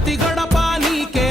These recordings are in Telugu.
ప్రతి గడప నీకే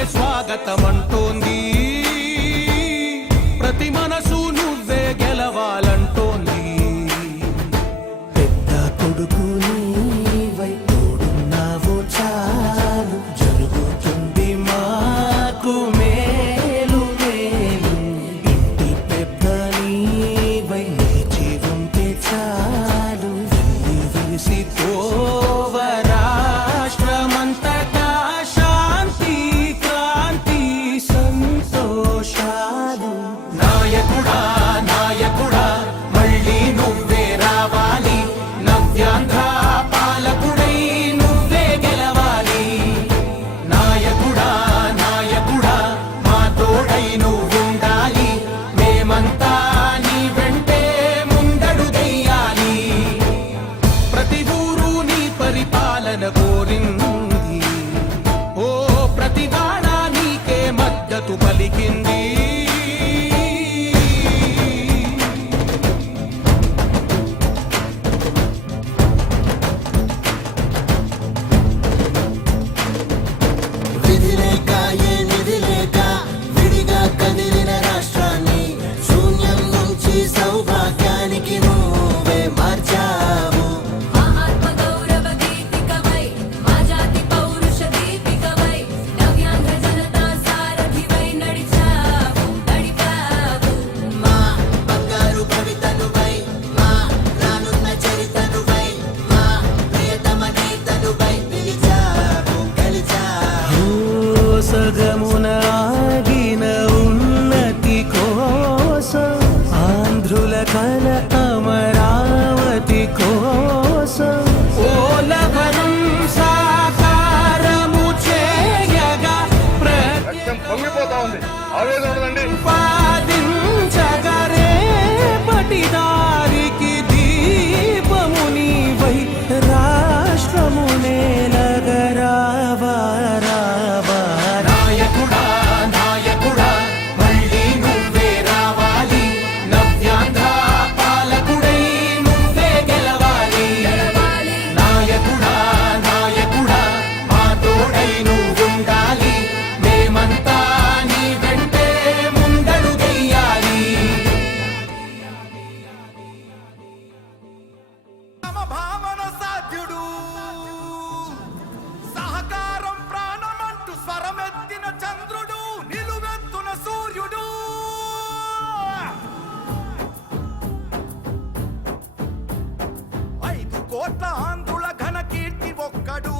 కోట్ల ఆంధ్రుల ఘన కీర్తి ఒక్కడు.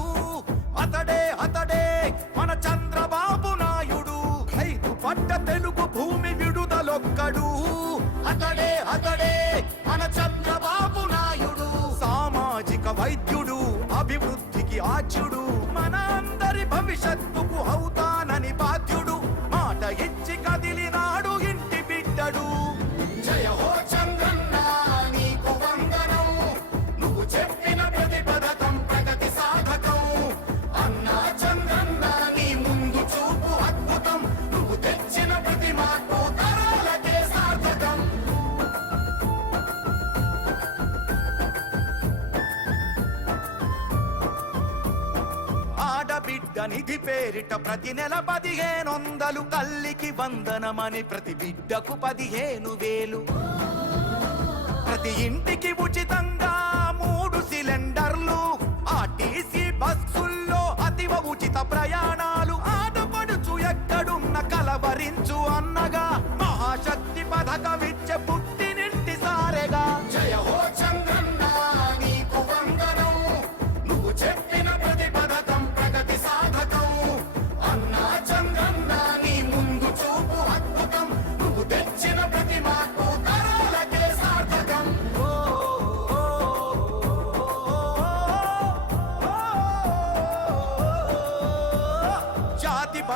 అతడే అతడే మన చంద్రబాబు నాయుడు. ఐదు పట్ట తెలుగు భూమి విడుదలొక్కడు. అతడే అతడే మన చంద్రబాబు నాయుడు. సామాజిక వైద్యుడు అభివృద్ధికి ఆచ్యుడు మన అందరి భవిష్యత్ నిధి పేరిట ప్రతి నెల పదిహేను వందలు కల్లికి వందనమని ప్రతి బిడ్డకు పదిహేను వేలు. ప్రతి ఇంటికి ఉచితంగా మూడు సిలిండర్లు ఆర్టీసీ బస్సుల్లో అతివ ఉచిత ప్రయాణాలు. ఆడపడుచు ఎక్కడున్న కలవరించు అన్నగా మహాశక్తి పథకమిచ్చే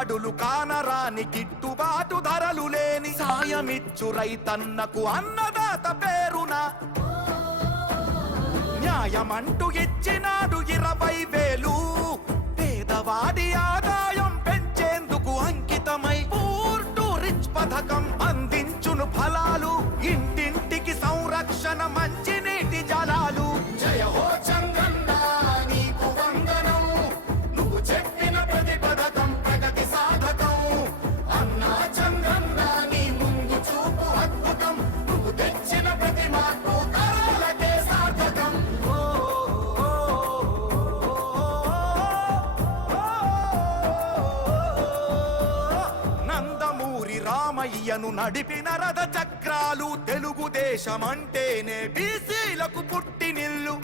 బడులు కానరాని గిట్టుబాటు ధరలు లేని సాయమిచ్చు రైతన్నకు అన్నదాత పేరున. న్యాయమంటూ ఇచ్చినాడు ఇరవై వేలు. పేదవాడి ఆదాయం పెంచేందుకు అంకితమై పూర్టు రిచ్ పథకం అందించును ఫలాలు. రామయ్యను నడిపిన రథ చక్రాలు తెలుగుదేశమంటేనే బీసీలకు పుట్టినిల్లు.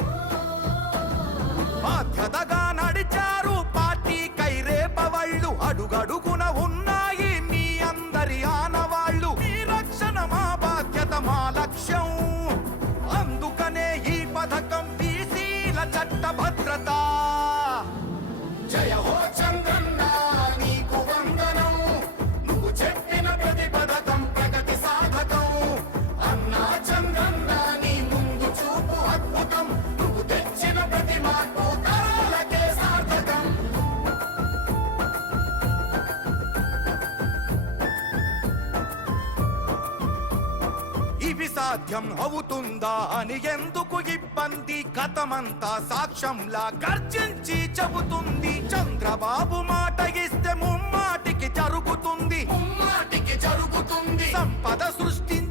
బాధ్యతగా నడిచారు పార్టీ కైరేపవళ్ళు. అడుగడుగున ఉన్నాయి మీ అందరి ఆనవాళ్ళు. మీ రక్షణ మా బాధ్యత మా లక్ష్యం. అందుకనే ఈ పథకం బీసీల చట్ట భద్రత జయ హో చంద్రన్న. సాధ్యం అవుతుందా అని ఎందుకు ఇబ్బంది? కథమంతా సాక్ష్యంలా గర్జించి చెబుతుంది. చంద్రబాబు మాట ఇస్తే ముమ్మాటికి జరుగుతుంది. జరుగుతుంది. సంపద సృష్టి